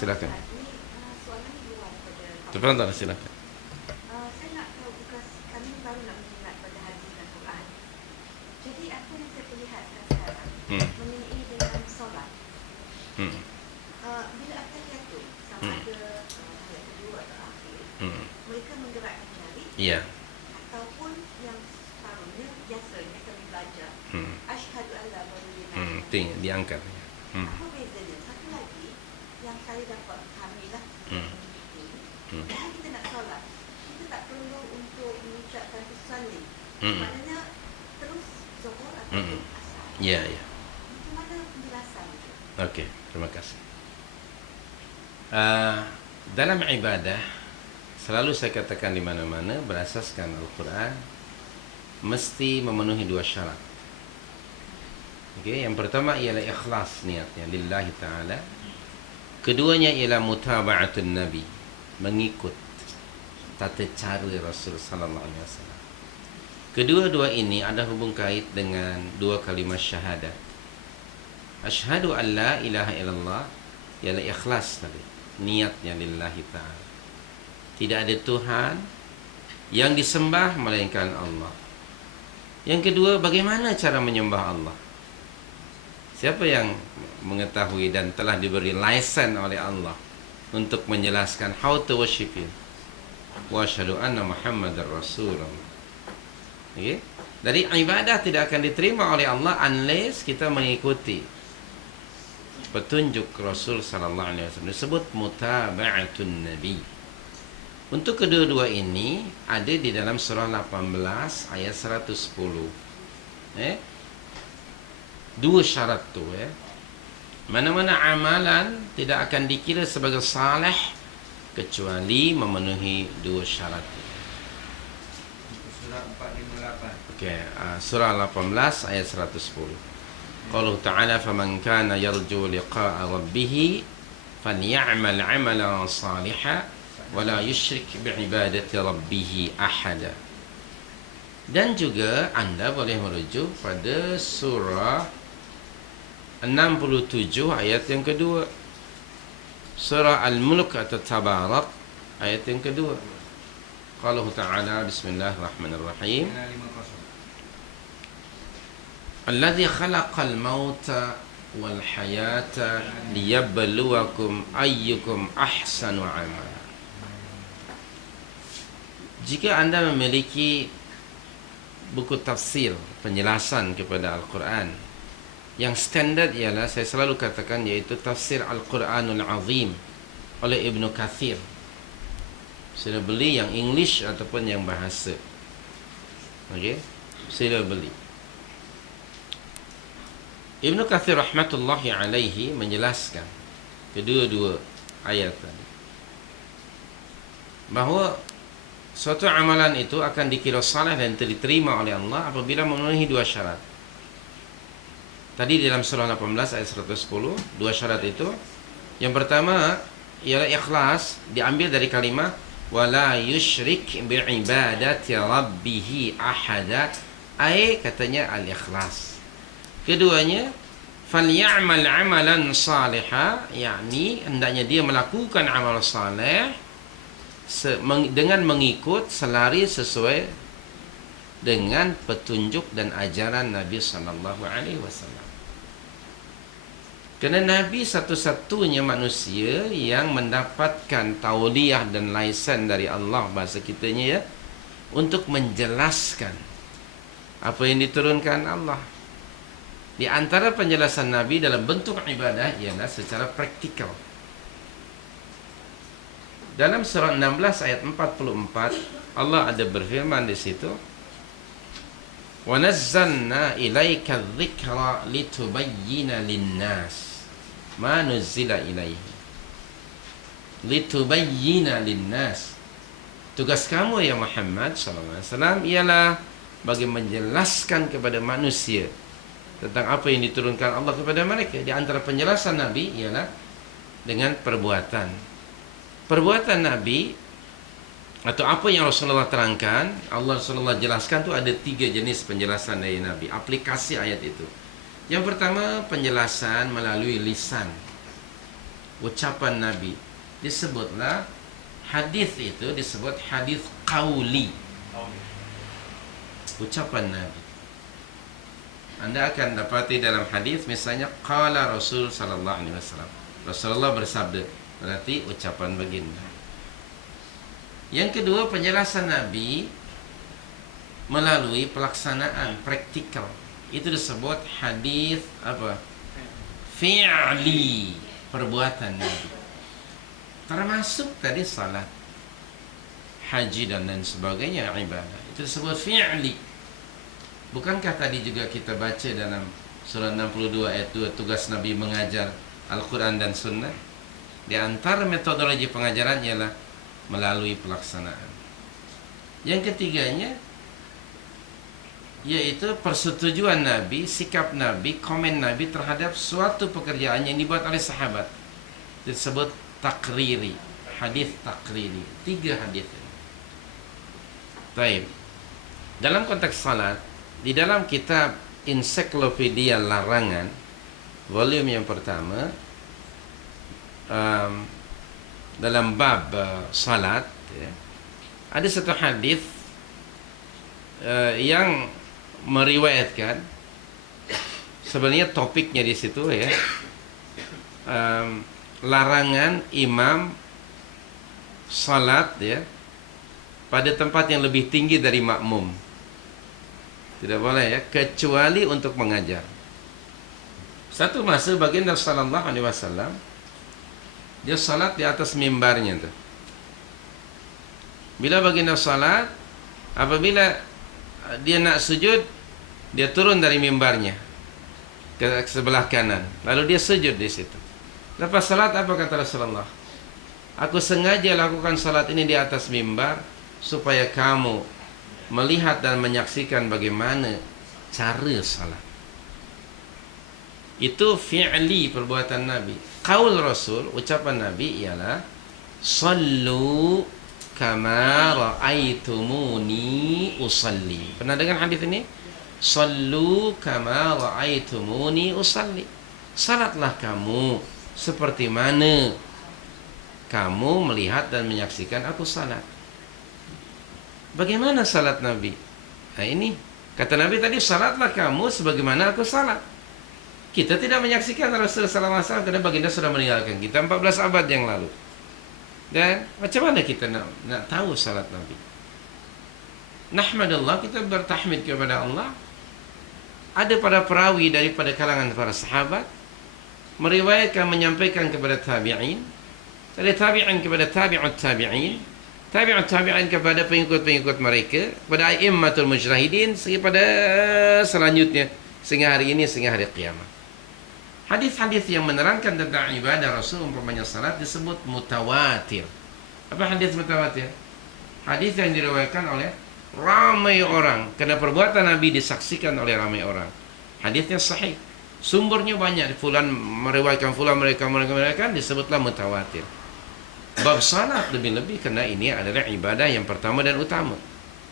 silakan. Soalan ini luar pada Tafadhal, silakan. saya nak tahu bekas kami baru nak minat pada hadis dan Quran. Jadi apa yang saya perlihatkan sekarang mengenai dengan solat. Hmm. Bila at-tahiyat tu sama ada ayat kedua atau akhir, mereka menggerakkan jari Iya. ataupun yang separuhnya biasanya kami belajar asyhadu an la ilaha illallah. Diangkat. Apa bezanya? Satu lagi yang saya dapat kami lah bila kita nak solat, kita tak perlu untuk mengucapkan usalli. Maknanya terus zuhur atau asar. Ya, ya. Macam mana penjelasan itu? Okey, terima kasih. Dalam ibadah selalu saya katakan di mana-mana berasaskan Al-Quran mesti memenuhi dua syarat. Okey, yang pertama ialah ikhlas niatnya lillahi taala. Keduanya ialah mutaba'atun nabi, mengikut tata cara Rasul sallallahu alaihi wasallam. Kedua-dua ini ada hubung kait dengan dua kalimat syahadat. Asyhadu an la ilaha illallah ialah ikhlas tadi, niatnya lillahi ta'ala. Tidak ada Tuhan yang disembah melainkan Allah. Yang kedua, bagaimana cara menyembah Allah? Siapa yang mengetahui dan telah diberi lisen oleh Allah untuk menjelaskan how to worship Him? Wa asyhadu anna Muhammadar Rasulullah. Okay? Dari ibadah tidak akan diterima oleh Allah unless kita mengikuti petunjuk Rasul sallallahu alaihi wasallam, disebut mutaba'atun nabi. Untuk kedua-dua ini ada di dalam surah 18 ayat 110. Dua syarat tu Mana-mana amalan tidak akan dikira sebagai saleh kecuali memenuhi dua syarat. Surah 458. Okey, surah 18 ayat 110. Qala ta'ala faman kana yarju liqa'a rabbih falyamal 'amalan salihan wa la yusyrik bi'ibadati rabbih ahada. Dan juga anda boleh merujuk pada surah 67 ayat yang kedua. Surah Al-Mulk atau Tabarak ayat yang kedua. Qala ta'ala bismillahirrahmanirrahim. Alladzi khalaqal mauta wal hayata liyabluwakum ayyukum ahsanu amala. Jika anda memiliki buku tafsir penjelasan kepada Al-Quran, yang standard ialah saya selalu katakan iaitu tafsir Al-Quranul Azim oleh Ibn Kathir. Sila beli yang English ataupun yang bahasa. Okey, sila beli. Ibn Kathir rahmatullahi alaihi menjelaskan kedua-dua ayat tadi bahawa suatu amalan itu akan dikira saleh dan diterima oleh Allah apabila memenuhi dua syarat. Tadi dalam surah 18 ayat 110, dua syarat itu. Yang pertama ialah ikhlas, diambil dari kalimah wala yusyrik bi'ibadati rabbih ahada, ai katanya al-ikhlas. Keduanya falyamal 'amalan salihah, yakni hendaknya dia melakukan amal saleh dengan mengikut selari sesuai dengan petunjuk dan ajaran Nabi sallallahu alaihi wasallam. Kerana Nabi satu-satunya manusia yang mendapatkan tauliah dan laisan dari Allah, bahasa kitanya untuk menjelaskan apa yang diturunkan Allah. Di antara penjelasan Nabi dalam bentuk ibadah ialah secara praktikal. Dalam surah 16 ayat 44 Allah ada berfirman di situ, wa nazzalna ilaika dzikra litubayyana lin-nas ma nuzila ilaihi. Litubayyana lin-nas. Tugas kamu ya Muhammad sallallahu alaihi wasallam ialah bagi menjelaskan kepada manusia tentang apa yang diturunkan Allah kepada mereka. Di antara penjelasan Nabi ialah dengan perbuatan. Perbuatan Nabi atau apa yang Rasulullah terangkan, Rasulullah jelaskan tu ada tiga jenis penjelasan dari Nabi, aplikasi ayat itu. Yang pertama penjelasan melalui lisan. ucapan Nabi, disebutlah hadis itu disebut hadis qauli, ucapan Nabi. Anda akan dapati dalam hadis misalnya qala Rasul sallallahu alaihi wasallam, Rasulullah bersabda, berarti ucapan baginda. Yang kedua, penjelasan Nabi melalui pelaksanaan praktikal, itu disebut hadis apa? Fi'li, perbuatan Nabi. Termasuk tadi salat, haji dan lain sebagainya ibadah, itu disebut fi'li. Bukankah tadi juga kita baca dalam surah 62 ayat 2, tugas Nabi mengajar Al-Quran dan Sunnah? Di antara metodologi pengajaran ialah melalui pelaksanaan. Yang ketiganya yaitu persetujuan Nabi, sikap Nabi, komen Nabi terhadap suatu pekerjaan yang dibuat oleh sahabat. Disebut takriri, hadis takriri. 3 hadis. Baik. Dalam konteks salat, di dalam kitab Ensiklopedia Larangan volume yang pertama, dalam bab salat, ya, ada satu hadis yang meriwayatkan, sebenarnya topiknya di situ ya, larangan imam salat ya pada tempat yang lebih tinggi dari makmum. Tidak boleh ya, kecuali untuk mengajar. Satu masa baginda sallallahu alaihi wasallam dia salat di atas mimbarnya tuh. Bila baginda salat, apabila dia nak sujud, dia turun dari mimbarnya ke sebelah kanan, lalu dia sujud di situ. Lepas salat, apa kata Rasulullah? Aku sengaja lakukan salat ini di atas mimbar supaya kamu melihat dan menyaksikan bagaimana cara salat. Itu fi'li, perbuatan Nabi. Qaul Rasul, ucapan Nabi ialah sallu kama ra'aitumuni usalli. Pernah dengar hadis ini? Sallu kama ra'aitumuni usalli. Salatlah kamu seperti mana kamu melihat dan menyaksikan aku salat. Bagaimana salat Nabi? Nah ini, kata Nabi tadi, salatlah kamu sebagaimana aku salat. Kita tidak menyaksikan Rasulullah SAW karena baginda sudah meninggalkan kita 14 abad yang lalu. Dan macam mana kita nak tahu salat Nabi? Nahmadullah, kita bertahmid kepada Allah. Ada pada perawi daripada kalangan para sahabat meriwayatkan, menyampaikan kepada tabi'in, dari tabi'in kepada tabi'ut tabi'in, tabi'ut tabi'in kepada pengikut-pengikut mereka, pada a'immatul mujtahidin, sehingga pada selanjutnya, sehingga hari ini, sehingga hari kiamat. Hadis-hadis yang menerangkan tentang ibadah Rasul, umpamanya salat, disebut mutawatir. Apa hadis mutawatir? Hadis yang diriwayatkan oleh ramai orang, karena perbuatan Nabi disaksikan oleh ramai orang. Hadisnya sahih, sumbernya banyak, fulan meriwayatkan, fulan mereka disebutlah mutawatir. Bab salat lebih-lebih, karena ini adalah ibadah yang pertama dan utama.